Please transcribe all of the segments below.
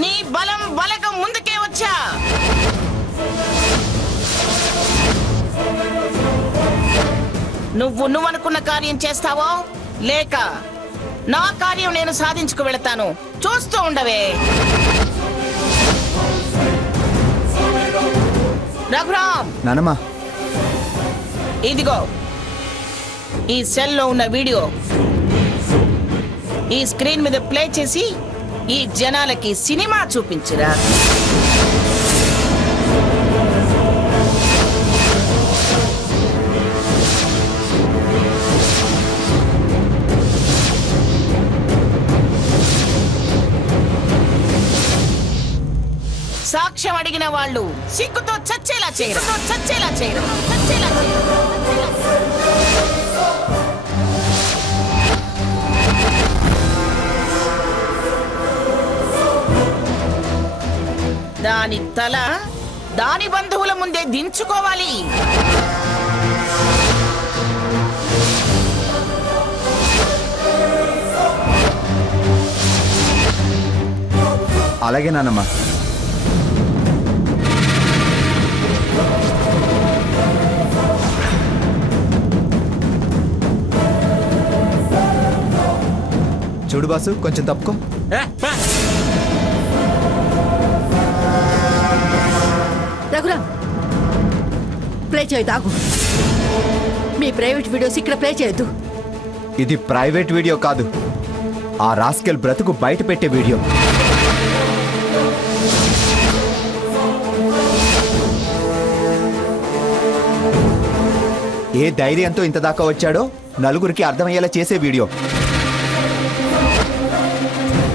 నీ బలం బలగం ముందుకే వచ్చా. నువ్వనుకున్న కార్యం చేస్తావో లేక నా కార్యం నేను సాధించుకు వెళతాను. చూస్తూ ఉండవే. రఘురామ్ నానమ్మా, ఇదిగో ఈ సెల్లో ఉన్న వీడియో ఈ స్క్రీన్ మీద ప్లే చేసి ఈ జనాలకి సినిమా చూపించురా. సాక్ష్యం అడిగిన వాళ్ళు సిగ్గుతో చచ్చేలా చేయరు. దాని తల దాని బంధువుల ముందే దించుకోవాలి. అలాగే నానమ్మా. చూడు బాసు, కొంచెం తప్పుకో. రఘురామ్, ప్లే చేయొద్దు, ఆగు. మీ ప్రైవేట్ వీడియోస్ ఇక్కడ ప్లే చేయొద్దు. ఇది ప్రైవేట్ వీడియో కాదు, ఆ రాస్కెల్ బ్రతుకు బయట పెట్టే వీడియో. ఏ ధైర్యంతో ఇంత దాకా వచ్చాడో నలుగురికి అర్థమయ్యేలా చేసే వీడియో.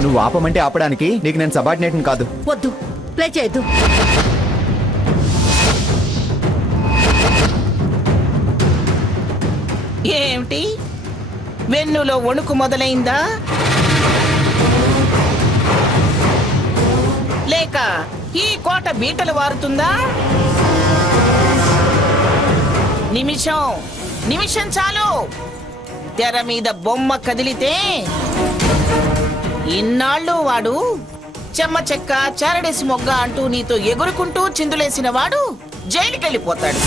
నువ్వు ఆపమంటే ఆపడానికి నీకు నేను సబార్డినేట్ని కాదు. వద్దు, ప్లే చేయొద్దు. ఏమిటి వెన్నులో వణుకు మొదలైందా? లేక ఈ కోట బీటలు వారుతుందా? నిమిషం చాలు. తెర మీద బొమ్మ కదిలితే ఇన్నాళ్ళు వాడు చెమ్మ చెక్క చారడేసి మొగ్గ అంటూ నీతో ఎగురుకుంటూ చిందులేసిన వాడు జైలుకెళ్ళిపోతాడు.